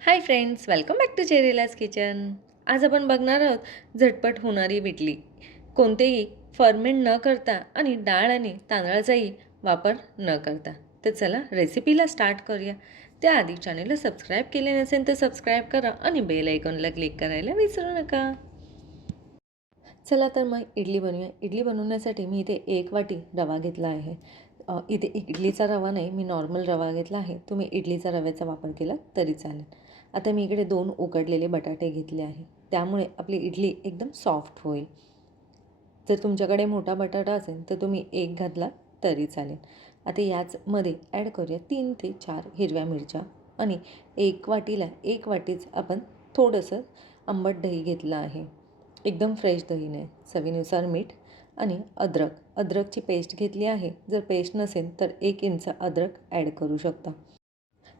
High friends, welcome back to चेरीलाज kitchen. आज आपण बघणार आहोत झटपट होणारी इडली. कोणतेही फर्मेंट न करता आणि डाळ आणि तांदळाचाही वापर न करता. तर चला रेसिपीला स्टार्ट करूया. त्याआधी चॅनलला सबस्क्राईब केले नसेल तर सबस्क्राईब करा आणि बेल आयकॉनला क्लिक करायला विसरू नका. चला तर मग इडली बनवूया. इडली बनवण्यासाठी मी इथे 1 वाटी रवा घेतला आहे. इथे इडलीचा रवा नाही, मी नॉर्मल रवा घेतला आहे. तुम्ही इडलीचा रव्याचा वापर केला तरी चालेल. आता मी इकडे 2 उकडलेले बटाटे घेतले आहे. त्यामुळे आपली इडली एकदम सॉफ्ट होईल. जर तुमच्याकडे मोठा बटाटा असेल तर तुम्ही 1 घातला तरी चालेल. आता याचमध्ये ॲड करूया 3 ते 4 हिरव्या मिरच्या आणि 1 वाटीला 1 वाटीच आपण थोडंसं आंबट दही घेतलं आहे. एकदम फ्रेश दही नाही. चवीनुसार मीठ आणि अद्रकची पेस्ट घेतली आहे. जर पेस्ट नसेल तर 1 इंच अद्रक ॲड करू शकता.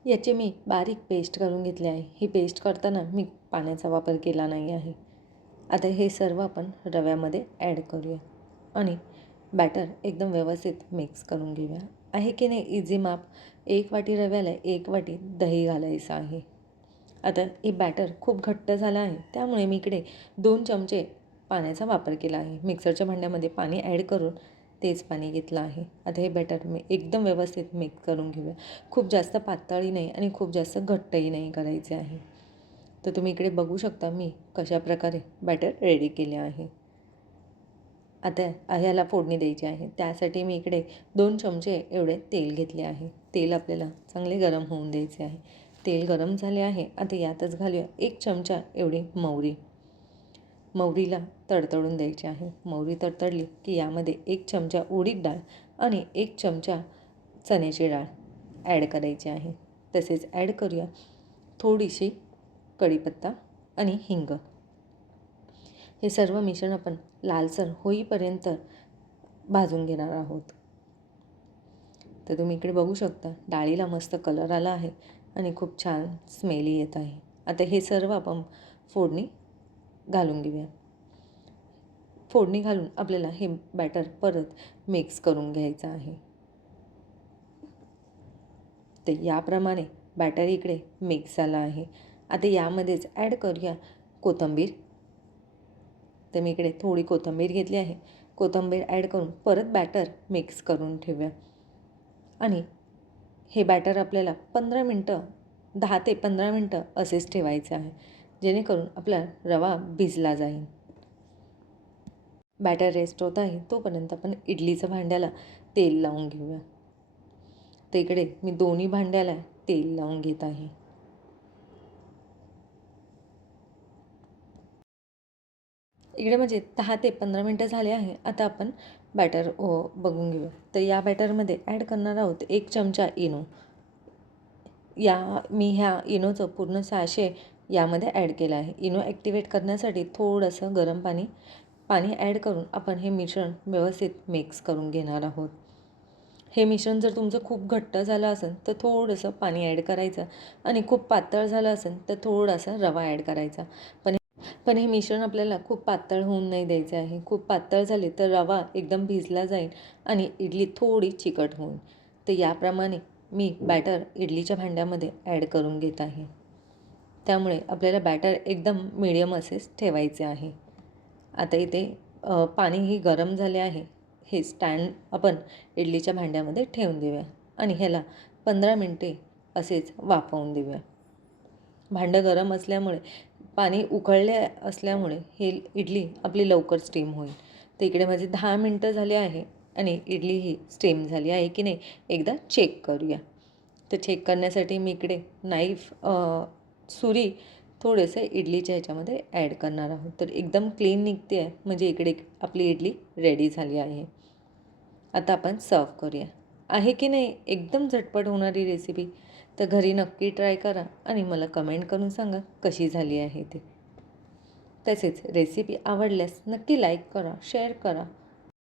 याची मी बारीक पेस्ट करून घेतली आहे. ही पेस्ट करताना मी पाण्याचा वापर केला नाही आहे. आता हे सर्व आपण रव्यामध्ये ॲड करूया आणि बॅटर एकदम व्यवस्थित मिक्स करून घेऊया. आहे की नाही इझी माप. 1 वाटी रव्याला 1 वाटी दही घालायचं आहे. आता हे बॅटर खूप घट्ट झालं आहे, त्यामुळे मी इकडे 2 चमचे पाण्याचा वापर केला आहे. मिक्सरच्या भांड्यामध्ये पाणी ॲड करून तेच पाणी घेतलं आहे. आता हे बॅटर मी एकदम व्यवस्थित मिक्स करून घेऊया. खूप जास्त पातळही नाही आणि खूप जास्त घट्टही नाही करायचे आहे. तर तुम्ही इकडे बघू शकता मी कशाप्रकारे बॅटर रेडी केले आहे. आता ह्याला फोडणी द्यायची आहे. त्यासाठी मी इकडे 2 चमचे एवढे तेल घेतले आहे. तेल आपल्याला चांगले गरम होऊन द्यायचे आहे. तेल गरम झाले आहे. आता यातच घालूया 1 चमचा एवढी मोहरी. मोहरीला तडतडून द्यायची आहे. मोहरी तडतडली की यामध्ये 1 चमचा उडीद डाळ आणि 1 चमचा चण्याची डाळ ॲड करायची आहे. तसेच ॲड करूया थोडीशी कढीपत्ता आणि हिंग. हे सर्व मिश्रण आपण लालसर होईपर्यंत भाजून घेणार आहोत. तर तुम्ही इकडे बघू शकता डाळीला मस्त कलर आला आहे आणि खूप छान स्मेलही येत आहे. आता हे सर्व आपण फोडणी घालून घेऊया. फोडणी घालून आपल्याला हे बॅटर परत मिक्स करून घ्यायचं आहे. तर याप्रमाणे बॅटर इकडे मिक्स झालं आहे. आता यामध्येच ॲड करूया कोथिंबीर. तर मी इकडे थोडी कोथिंबीर घेतली आहे. कोथिंबीर ॲड करून परत बॅटर मिक्स करून ठेवूया आणि हे बॅटर आपल्याला 10 ते 15 मिनटं असेच ठेवायचे आहे, जेणेकरून आपला रवा भिजला जाईल. बॅटर रेस्ट होत आहे तोपर्यंत आपण इडलीच्या भांड्याला तेल लावून घेऊया. तर इकडे मी दोन्ही भांड्याला तेल लावून घेत आहे. इकडे म्हणजे 10 ते 15 मिनटं झाले आहे. आता आपण बॅटर बघून घेऊया. तर या बॅटरमध्ये ॲड करणार आहोत 1 चमचा इनो. मी ह्या इनोचं पूर्ण 600 यामध्ये ॲड केलं आहे. इनो ॲक्टिवेट करण्यासाठी थोडंसं गरम पाणी ॲड करून आपण हे मिश्रण व्यवस्थित मिक्स करून घेणार आहोत. हे मिश्रण जर तुमचं खूप घट्ट झालं असेल तर थोडंसं पाणी ॲड करायचं आणि खूप पातळ झालं असेल तर थोडासा रवा ॲड करायचा. पण हे मिश्रण आपल्याला खूप पातळ होऊन नाही द्यायचे आहे. खूप पातळ झाले तर रवा एकदम भिजला जाईल आणि इडली थोडी चिकट होईल. तर याप्रमाणे मी बॅटर इडलीच्या भांड्यामध्ये ॲड करून घेत आहे. त्यामुळे आपल्याला बॅटर एकदम मीडियम असेच ठेवायचे आहे. आता इथे पाणीही गरम झाले आहे. हे स्टँड आपण इडलीच्या भांड्यामध्ये ठेवून देऊया आणि ह्याला 15 मिनटे असेच वाफवून देऊया. भांडं गरम असल्यामुळे पाणी उकळले असल्यामुळे हे इडली आपली लवकर स्टीम होईल. तर इकडे माझे 10 मिनटं झाले आहे आणि इडली ही स्टीम झाली आहे की नाही एकदा चेक करूया. तर चेक करण्यासाठी मी इकडे सुरी थोडेसे इडलीच्या ह्याच्यामध्ये ॲड करणार आहोत. तर एकदम क्लीन निघते आहे, म्हणजे इकडे आपली इडली रेडी झाली आहे. आता आपण सर्व करूया. आहे की नाही एकदम झटपट होणारी रेसिपी. तर घरी नक्की ट्राय करा आणि मला कमेंट करून सांगा कशी झाली आहे ते. तसेच रेसिपी आवडल्यास नक्की लाईक करा, शेअर करा